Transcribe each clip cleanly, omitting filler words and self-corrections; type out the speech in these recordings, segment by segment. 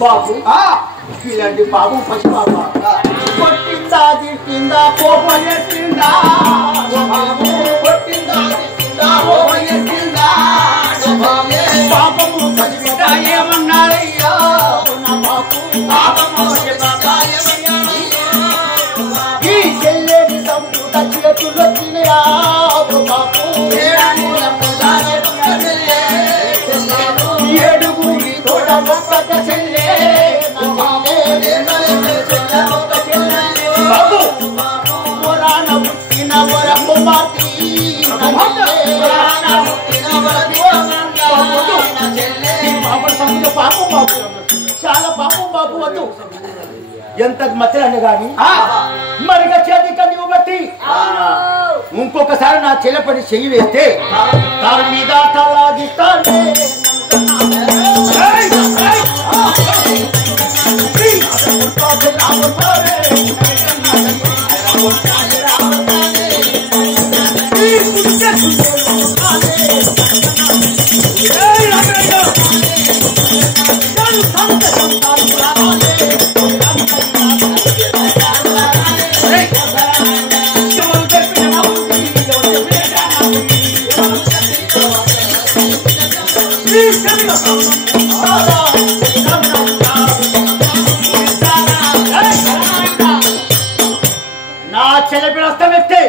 బాబు ఇలాంటి బాబు పసి బాబు కొట్టిందా తిట్టిందా కోపం ఎట్టిందా బాబు కొట్టిందా తిట్టిందా కోపం ఎట్టిందా పాపము పసిగా ఏమన్నారయ్యా నా బాబు పాపము పసిగా ఏమన్నారయ్యా ఈ చెల్లెని సంపుట చేతులు తినయా బాబు ఏడుగురి తోడ మొక్క చెల్లె బాబు పురాణ పుట్టిన వరము మాతి పాపం బాబు చాలా పాపం బాబు వద్దు ఎంత మచ్చలన్న గాని మరిగా చేతిక నువ్వు బట్టి ఇంకొకసారి నా చెల్లపడి చెయ్యి వేస్తే దాని మీద తలాగిస్తానే నా చెల్లెపిన అస్తమెత్తే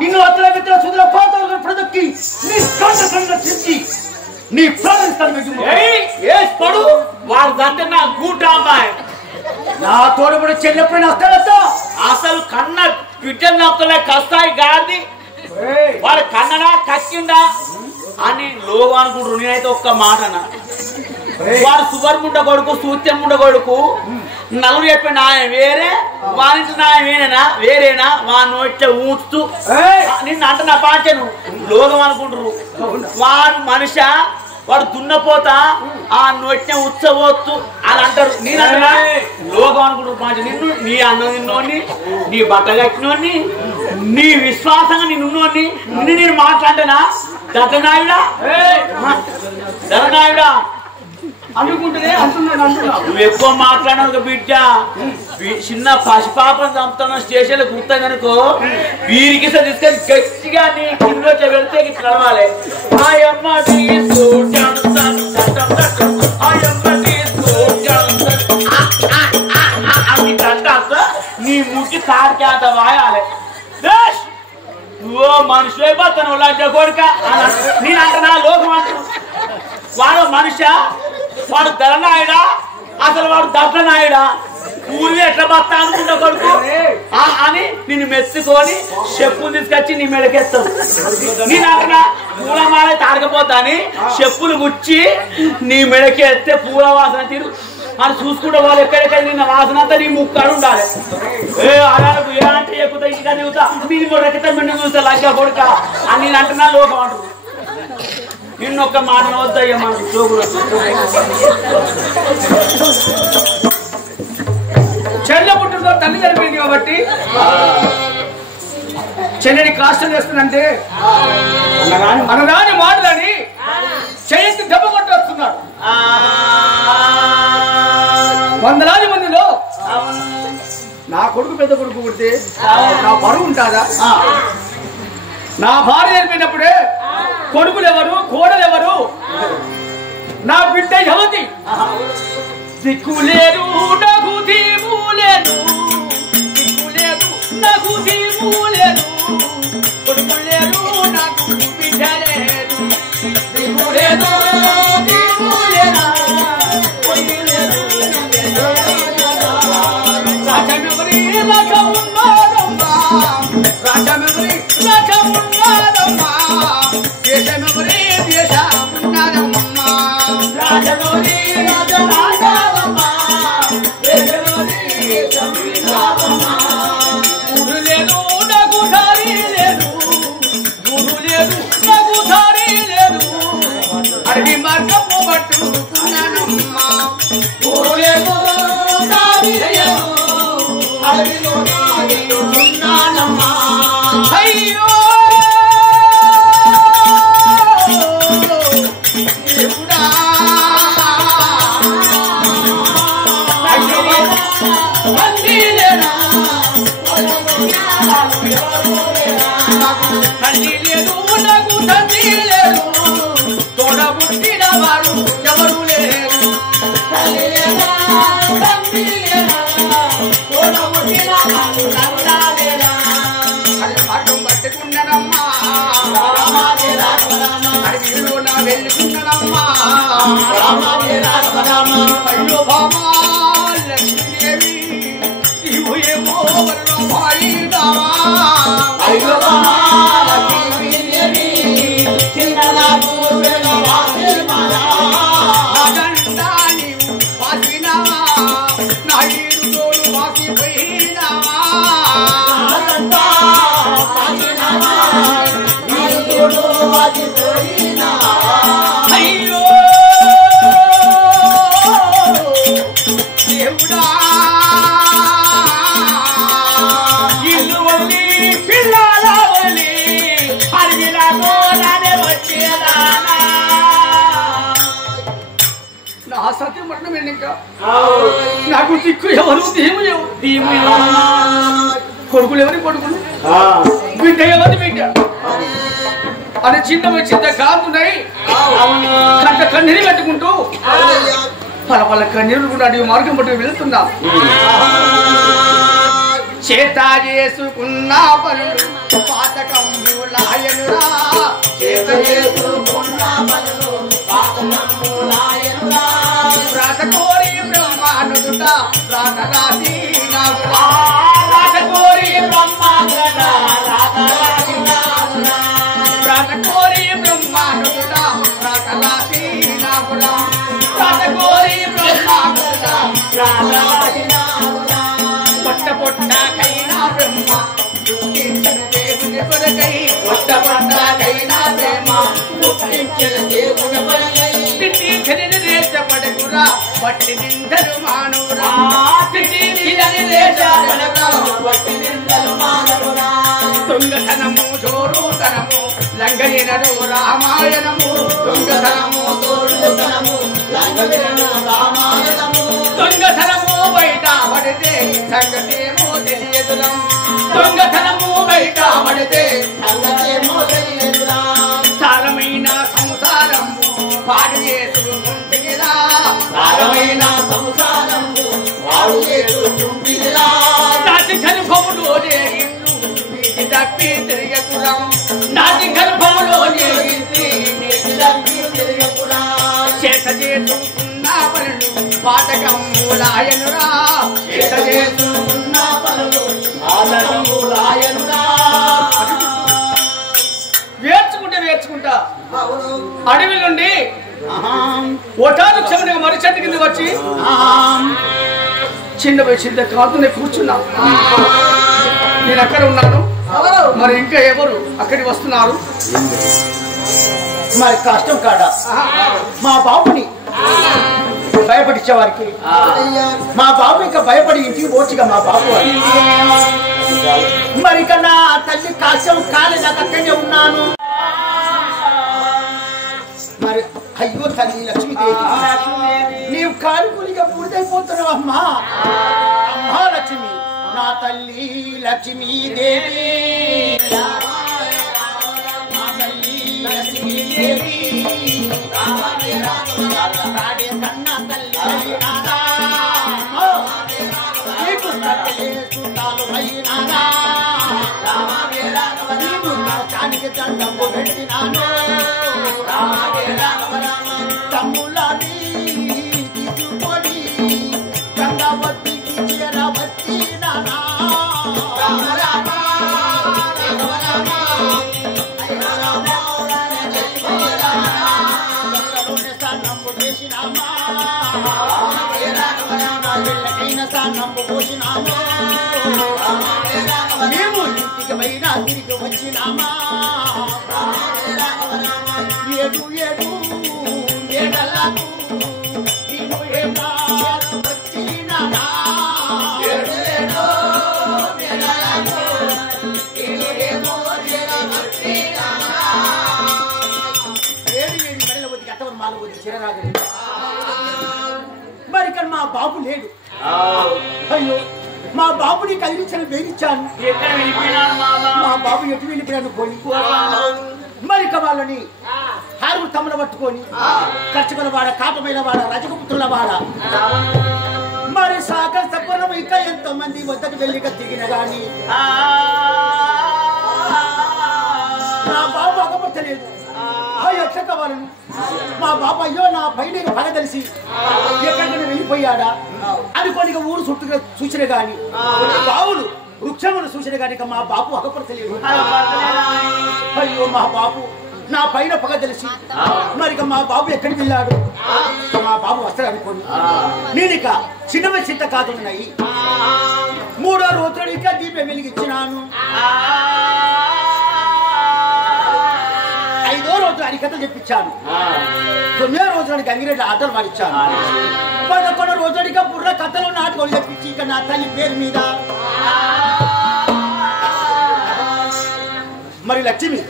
నిన్ను అతల మిత్ర సుధుల పాతలు ప్రదక్కి నీ కండ కండ చించి నీ ప్రాణిస్తాను పడు వాడు దంటే నా గూటాబాయ్ నా తోడుబడి చెల్లెపిన అస్తమెత్త అసలు కన్న బిడ్డ నప్పలే కస్తాయి గాది వాడు కన్నడా కక్కిందా అని లోగు అనుకుంటారు. నేనైతే ఒక్క మాటనా వాడు సువర్ముండ కొడుకు సూత్యముండ కొడుకు నలుగురు చెప్పే నాయం వేరే వానింటి నాయం వేరేనా వాడి నోట్ల ఊచుతూ నిన్ను అంట నా పాచను లోకం అనుకుంటారు. వాడు మనిషి వాడు దున్నపోతా ఆ నోట్నే ఉచ్చవద్దు అని అంటారు. నేనంటున్నా లోకం అనుకుంటారు పాచ నిన్ను నీ అన్నం తిన్నోని నీ బట్ట కట్టినోని నీ విశ్వాసంగా నిన్నున్నోని నిన్ను నేను మాట్లాడనా దత్తనాయుడా దత్తనాయుడా అనుకుంటేనే అంటున్నాను నువ్వు ఎక్కువ మాట్లాడిన బిడ్డ చిన్న పసిపాపను చంపుతున్న స్టేషన్లో కూర్తాను అనుకో వీరికి తీసుకొని గట్టిగా నీ కింద వెళ్తే నడవాలి. నీ ముట్టి తాడికి అంత వాయాలి. నువ్వు మనుషులు అయిపోతాను లంచ కొడుక నేను అంటున్నా లోకం అంటున్నా. వాడు మనిషి వాడు ధరనాయుడా అసలు వాడు దత్తనాయుడా ఊరి ఎట్లా బస్తా అనుకుంటా కొడుకు అని నిన్ను మెచ్చుకొని చెప్పులు తీసుకొచ్చి నీ మెడకెత్తాను. నేను అంటున్నా పూలమాల తారకపోతా అని చెప్పులు గుచ్చి నీ మెడకెత్తే పూల వాసన తీరు అని చూసుకుంటే వాళ్ళు ఎక్కడెక్కడ నిన్న వాసన అంతా నీ ముక్కడు ఉండాలి. అలాగే ఏ అంటే ఎక్కుతా ఇంకా దిగుతా నేను కూడా ఎక్కడ మిండి చూస్తా లంచ కొడుక అని నేను అంటున్నా లోకం అంటారు. నిన్నొక్క మాట వద్దయ్యా మనకు జోగులు చెల్లె పుట్టినతో తల్లి చనిపోయింది కాబట్టి చెల్లెని కాష్టం చేస్తుందంటే అనగాని మాటలని చెయ్యి దెబ్బ కొట్టి వస్తున్నారు. వందలాది మందిలో నా కొడుకు పెద్ద కొడుకు పుడితే నా పరువు ఉంటుందా? నా భార్య చనిపోయినప్పుడే కొడుకులు ఎవరు కోడలు ఎవరు నా బిడ్డ యువతి దిక్కులేరు నాకు దీములేను దిక్కులేరు నాకు దీములేను కొడుకులేరు నాకు బిడ్డ లేదు దిక్కులేరు దీములేనా రాజమెవరి రాజమున్నారమ్మా రాజమెవరి రాజమున్నారమ్మా దేశమెవరి దేశమున్నారమ్మా రాజమెవరి రాజమున్నారమ్మా ఊరేగో రావిరయను అడవిలో నానున్నానమ్మా అయ్యో దేవుడా తల్లి లేదు నాకు తండ్రి లేదు తోడబుట్టిన వారు ఎవరు లేరు తల్లి లేదా తండ్రి లేదా తోడబుట్టిన వారు ఎవరా లేరా పాఠం పట్టుకున్నానమ్మా అడవిలో నా వెళ్ళుకున్నానమ్మా అయ్యో బామా లక్ష్మీదేవి నీవు ఏమో భాయినావా అయ్యో బామా లక్ష్మీదేవి చిన్ననాకు వెలవాసిమాలా అదంతా నీవు వాసినావా నా ఈడుతోడు వాసిపోయినావా అదంతా వాసినావా ఈడుతోడు వాసిపోయినావా అయ్యో దేవుడా ఇల్లు వల్లి పిల్లల వల్లి అడవిలా గోరానే వచ్చేదానా నా సత్యం పట్టణం ఏంటి ఇంకా నాకు దిక్కు ఎవరు దీము కొడుకులు ఎవరి కొడుకులు బిడ్డ ఎవరి బిడ్డ అని చిన్న కాదున్నాయి కంట కన్నీరు కట్టుకుంటూ వాళ్ళ కన్నీరు కూడా అడిగి మార్గం పట్టుకు వెళ్తున్నా చేత చేసుకున్న పనులు పాతకంబులాయనురా చేత చేసుకున్న పనులు పాతకంబులాయనురా రాత కోరి బ్రహ్మానుడుట రాత రాసి నాగురా రాత కోరి బ్రహ్మానుడుట రాత రాసి నాగురా రాత కోరి బ్రహ్మానుడుట రాత రాసి నాగురా రాత కోరి బ్రహ్మానుడుట రాత రాసి నాగురా పొట్ట పొట్టకైనా బ్రహ్మ పుట్టించిన దేవుని కొరకై పొట్ట పొట్టకైనా ప్రేమ పుట్టించిన దేవుని కొరకై తిట్టించని రేషపడకురా పట్టి నిందలు మానవురా తిట్టించని రేషపడకురా పట్టి నిందలు మానవురా దొంగతనము చోరుతనము లంఘనము రామాయణము దొంగతనము చోరుతనము లంఘనము రామాయణము దొంగతనము బయట పడితే సంగతేమో తెలియదురా దొంగతనము బయట పడితే సంగతేమో తెలియదురా సారమైన సంసారము పాడు చేసుకుంటునిరా సారమైన సంసారము పాడు చేసుకుంటునిరా నాటి గర్భములోనే ఇల్లు నీటి తప్పి తిరగకురా నాటి గర్భములోనే నీటి తప్పి తిరగకురా చేత చేసుకున్న పనులు పాతకంబులాయనురా చేత చేసుకున్న పనులు పాతకంబులాయనురా వేర్చుకుంటా అడవి నుండి ఓటాను క్షమణంగా మరు చెట్టు కింద వచ్చి చిన్న వయసు కాదునే కూర్చున్నా నేను అక్కడ ఉన్నాను మరి ఇంకా ఎవరు అక్కడికి వస్తున్నారు మరి కష్టం కాడా మా బాబుని భయపడించే వారికి మా బాబు ఇంకా భయపడి ఇంటికి పోచిగా మా బాబు మరి కన్నా తల్లి కష్టం కాలేదు నాకు అక్కడే ఉన్నాను మరి అయ్యో తల్లి లక్ష్మీదేవి నీవు కాలుకునిగా పూర్తయిపోతున్నావు అమ్మా అమ్మా లక్ష్మి నా తల్లి లక్ష్మీదేవి నా తల్లి లక్ష్మీదేవి కన్నా తల్లి నీకు చుట్టాలు అయినానా చానికి దండము పెట్టినాను తమ్ములని తీసుకొని గంగావతికి చేరవచ్చినానా సాన్నంపు పోసినామా మేము ఇంటికి పైన తిరిగి వచ్చినామా ఏడు ఏడు ఏడలకు నేను బాబు లేడు. అయ్యో మా బాబుని కదిలించని వేయించాను. మా బాబు ఎటు వెళ్ళిపోయాను పోయి. మరి వాళ్ళని హారు తమ్ముడు పట్టుకొని ఖర్చుకుల వాడ, కాటమైన వాడ, రజపుత్రుల వాడ, మరి సాగర్ సపరం ఇంకా ఎంతో మంది వద్దకు వెళ్ళిక దిగిన గాని నా బాబు అగపట్టలేదు. ఎట్లా కావాలను మా బాబు అయ్యో నా పైన పగ తెలిసి ఎక్కడికైనా వెళ్ళిపోయాడా అనుకోని ఊరు చుట్టూ చూసిన గాని బావులు వృక్షములు చూసిన గాని మా బాబు అగపడతలేదు. అయ్యో మా బాబు నా పైన పగ తెలిసి మరి మా బాబు ఎక్కడికి వెళ్ళాడు, మా బాబు వస్తాడు అనుకోని నేనిక చిన్నవ చింత కాదున్నాయి. 3వ రోజు ఇక దీపం వెలిగించినాను. 5వ రోజు అరికథ చెప్పించాను. 9వ రోజు గంగిరెడ్డి ఆటలు వాడిచ్చాను. 11వ రోజుడిగా బుర్ర కథలు నాటకాలు చెప్పించి ఇక నా తల్లి పేరు మీద మరి లక్ష్మి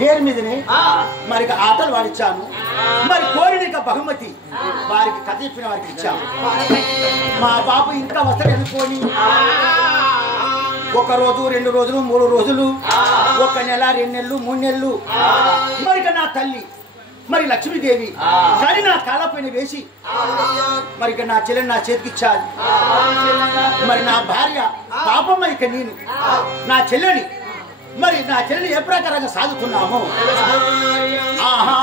పేరు మీదనే మరి ఆటలు వాడిచ్చాను. మరి కోరినిక బహుమతి వారికి కథ చెప్పిన వారికి ఇచ్చాను. మా బాబు ఇంకా వస్తాడు అనుకోని 1 రోజు 2 రోజులు 3 రోజులు 1 నెల 2 నెలలు 3 నెలలు మరి నా తల్లి మరి లక్ష్మీదేవి కానీ నా కాళ్ళపైన వేసి మరి నా చెల్లెని నా చేతికి ఇచ్చాది. మరి నా భార్య పాపమ్మ ఇక నేను నా చెల్లెని మరి నా చెల్లి ఏ ప్రకారంగా సాగుతున్నాము. ఆహా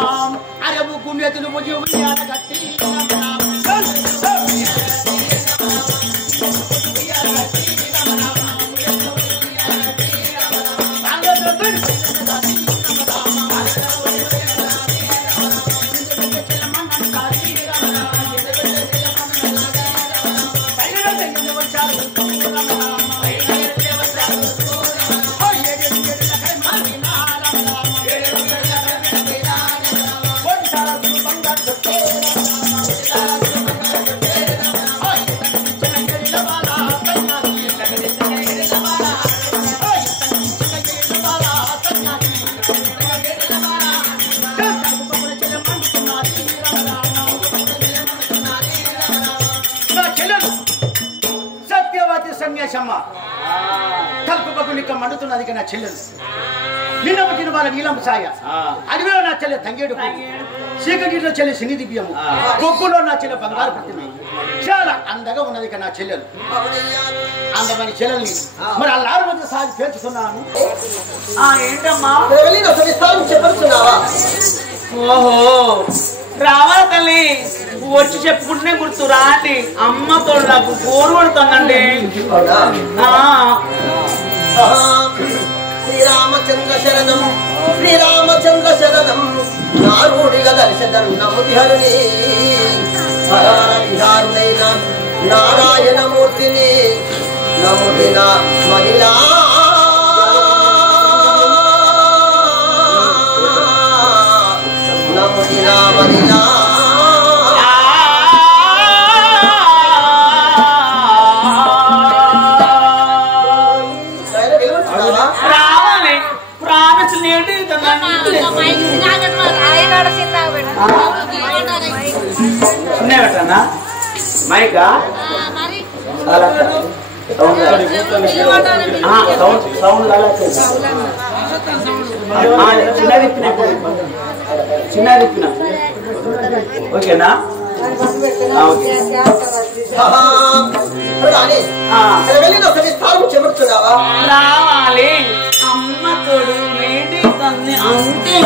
అరబు గుండెతులు గట్టి తలుపుకు మండుతున్నది నా చెల్లెలు. నీలమటిన వాళ్ళ నీలం సాయ, అడవిలో నా చెల్లె తంగేడు, చీకటిలో చెల్లె శని దివ్యము, కొక్కులో నా చెల్లె బంగారు ప్రతిమ. చాలా అందగా ఉన్నది నా చెల్లెలు. అందమైన చెల్లెల్ని మరి అల్లారు మధ్య సాగి పేర్చుకున్నాను. ఏంటమ్మా చెప్పరుచున్నావా? ఓహో రావాల తల్లి వచ్చి చెప్పుకుంటూనే గుర్తు రాండి. అమ్మతో నాకు కోరు పడుతుందండి. శ్రీరామచంద్ర శరణం శ్రీరామచంద్ర శరణం నారుడిగా దర్శనముని విహారుడైన నారాయణమూర్తిని నముదిన మహిళా నముదిన మహిళా మైకా చిన్న తిప్పిన ఓకేనా? రావాలి అమ్మ తోడు లేడి తన్ని అంతే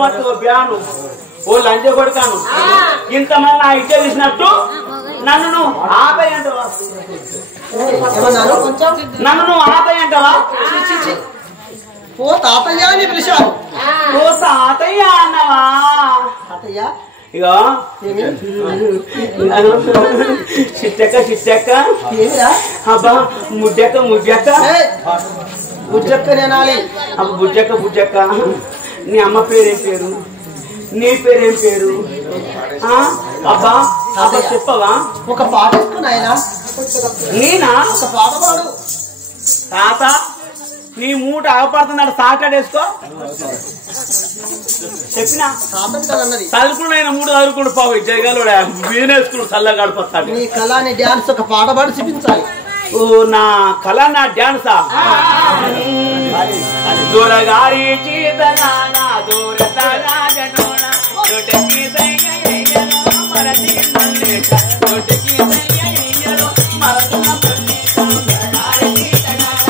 మత్తు బ్యాను ఓ లంచ కొడుకాను ఇంతమంది నా ఇంటే తీసినట్టు నన్ను నువ్వు ఆపై అంటవా నన్ను నువ్వు ఆపై అంటవా ఓ తాతయ్య అని పిలిచాను. ఓ తాతయ్య అన్నవా తాతయ్య ఇగో చిట్టక్క చిట్టక్క ఏమిరా? అబ్బా ముడ్డక్క ముడ్డక్క బుజ్జక్కనేనాలి. అబ్బ బుజ్జక్క బుజ్జక్క నీ అమ్మ పేరేం పేరు నీ పేరేం పేరు అబ్బా అబ్బా చెప్పవా ఒక పాట వేసుకున్నాయన. నేనా ఒక పాట పాడు. తాత నీ మూట ఆగపడుతున్నాడు సాటాడేసుకో చెప్పినా తాతని కదన్నది. చదువుకున్నాయన మూడు చదువుకుంటూ పావు జగలు వీనేసుకుని చల్లగా గడిపోతాడు నీ కళాని డాన్స్ ఒక పాట పాడి చూపించాలి. ఓ నా కళ నా డాన్సా దొరగారి చీతనాన దూరతరాజనోన దొడకి దయ్యయ్యలో మరది మల్లేశ దొడకి దయ్యయ్యలో మరదున మల్లేశ దొరగారి చీతనాన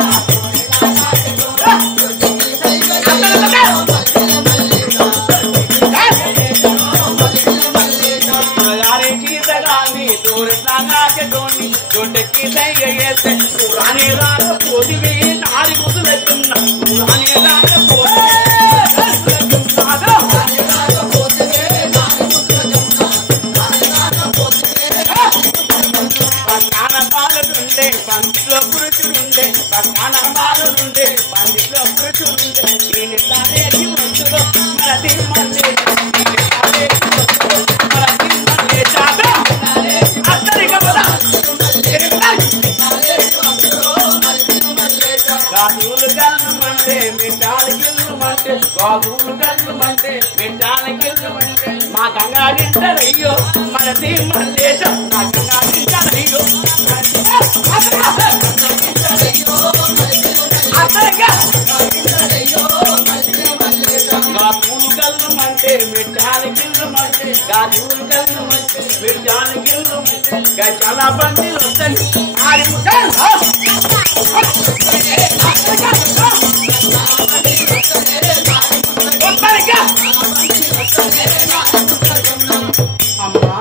దొరగారి చీతగాని దూరతరాజనోని దొడకి దయ్యయ్యతే పురాణే రాత పోదివే నారి ముదులచున్న పురాణే రాత పోదివే పక్కన పాలుండే పందిట్లో పురుషులుండే పక్కన పాలుండే పందిట్లో పురుషులుండే దీనిలానే జీవంతులో మరది మళ్ళీ గాజులు గల్లు మంటే మిఠాలు గిల్లు మంటే గాజులు గల్లు మంటే మిఠాలు గిల్లు మంటే మా గంగాడింటారయ్యో మనది మల్లేశం మా గంగాడింటారయ్యో గాజులు గల్లు మంటే మిఠాలు గిల్లు మంటే గాజులు గల్లు మంటే మిఠాలు గిల్లు మంటే గజాల బండిలు వస్తాయి ఆడి అమ్మా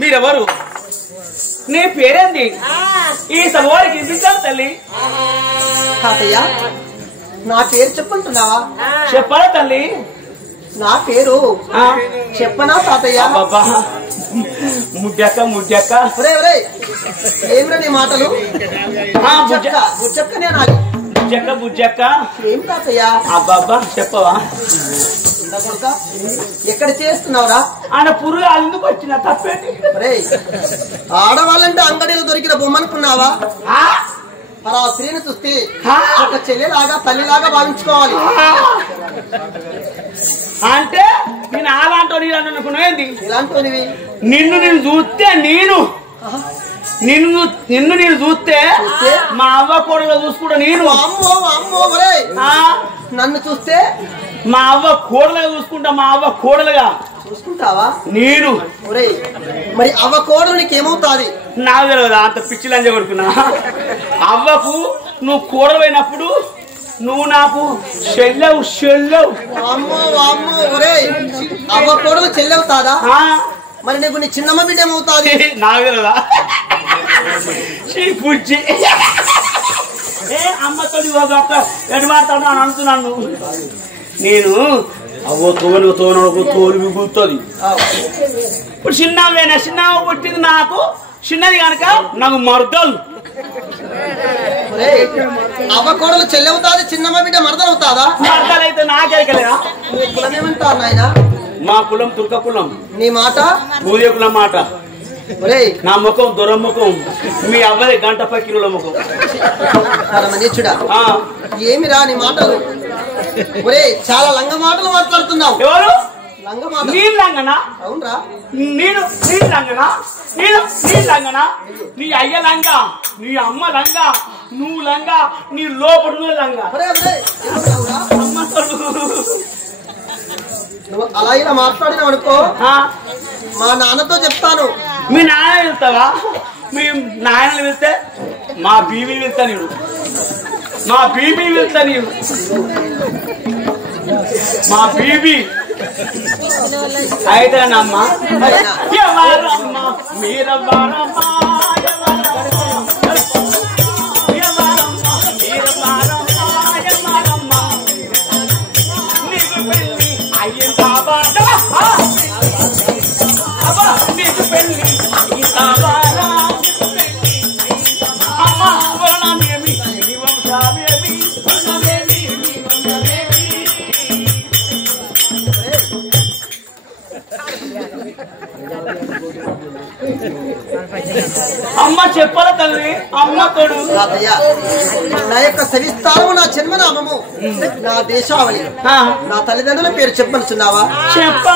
మీరెవరు నీ పేరేంది ఈ సభవారికి వినిపించాలి తల్లి తాతయ్య నా పేరు చెప్పంటున్నావా? చెప్పాలా తల్లి నా పేరు చెప్పనా తాతయ్య? బాబా ముడ్డక్క ముడ్డక్క ఒరే ఒరే ఏమిరా నీ మాటలు? బుజ్జక్కనే నాది. బుజ్జక్క బుజ్జక్క ఏం తాతయ్య? అబ్బాబ్బా చెప్పవా కొడుకా ఎక్కడ చేస్తున్నావురా? ఆయన పురుగు ఎందుకు వచ్చిన తప్పేంటి ఒరే ఆడవాళ్ళంటే అంగడిలో దొరికిన బొమ్మనుకున్నావా? మరి ఆ స్త్రీని చూస్తే ఒక చెల్లిలాగా తల్లిలాగా భావించుకోవాలి. అంటే నేను అలాంటి అనుకునేది ఇలాంటివి నిన్ను నేను చూస్తే నిన్ను చూస్తే మా అవ్వ కోడలు చూసుకుంటా నేను అమ్మో అమ్మో ఒరే నన్ను చూస్తే మా అవ్వ కోడలుగా చూసుకుంటా మా అవ్వ కోడలుగా చూసుకుంటావా నేను? ఒరే మరి అవ్వ కోడలు నీకేమవుతాది? నాకు తెలియదు అంత పిచ్చిలంజ కొడుకున్నా. అవ్వకు నువ్వు కోడలైనప్పుడు నువ్వు నాకు చెల్లెవు చెల్లెవు. అమ్మో అమ్మో ఒరే అవ్వ కోడలు చెల్లెవుతాదా? మరి నీకు నీ చిన్నమ్మ బిడ్డ ఏమవుతాది? నాకు తెలియదా పుచ్చి అమ్మతో ఎటు మాట్లాడు అని అంటున్నాను నేను. అవ్వ తోలు మిగులుతుంది. ఇప్పుడు చిన్న పుట్టింది నాకు చిన్నది కనుక నాకు మర్దలు. అవ్వ కోడలు చెల్లెవుతాది, చిన్నమ్మ బిడ్డ మరదలవుతాదా? మర్దలైతే నాకేకలేదా? కులం ఏమంటారు నాయన? మా కులం తుర్క కులం. నీ మాట సూర్య కులం మాట. నా ముఖం దొర ముఖం, మీ అవ్వది గంట పక్కిరుల ముఖం. నీచుడా ఏమిరా నీ మాటలు? ఒరే చాలా లంగ మాటలు మాట్లాడుతున్నావు. ఎవరు లంగ మాట? నేను లంగనా? అవునరా నేను లంగనా? నేను లంగనా? నీ అయ్య లంగా, నీ అమ్మ లంగా, నువ్వు లంగా, నీ లోపల నువ్వు లంగా. అమ్మ నువ్వు అలా ఇలా మాట్లాడినావు అనుకో మా నాన్నతో చెప్తాను. మీ నాన్న వెళ్తావా? మీ నాయనలు వెళ్తే మా బీబీని వెళ్తా నేను. మా బీబీ వెళ్తా నేను. మా బీబీ అయితేనమ్మా ఎవరమ్మా మీరెవరమ్మా అమ్మ చెప్పాల తల్లి అమ్మ తోడు నా యొక్క సవిస్తారము నా జన్మనామము నా దేశావళి నా తల్లిదండ్రుల పేరు చెప్పనుచున్నావా చెప్ప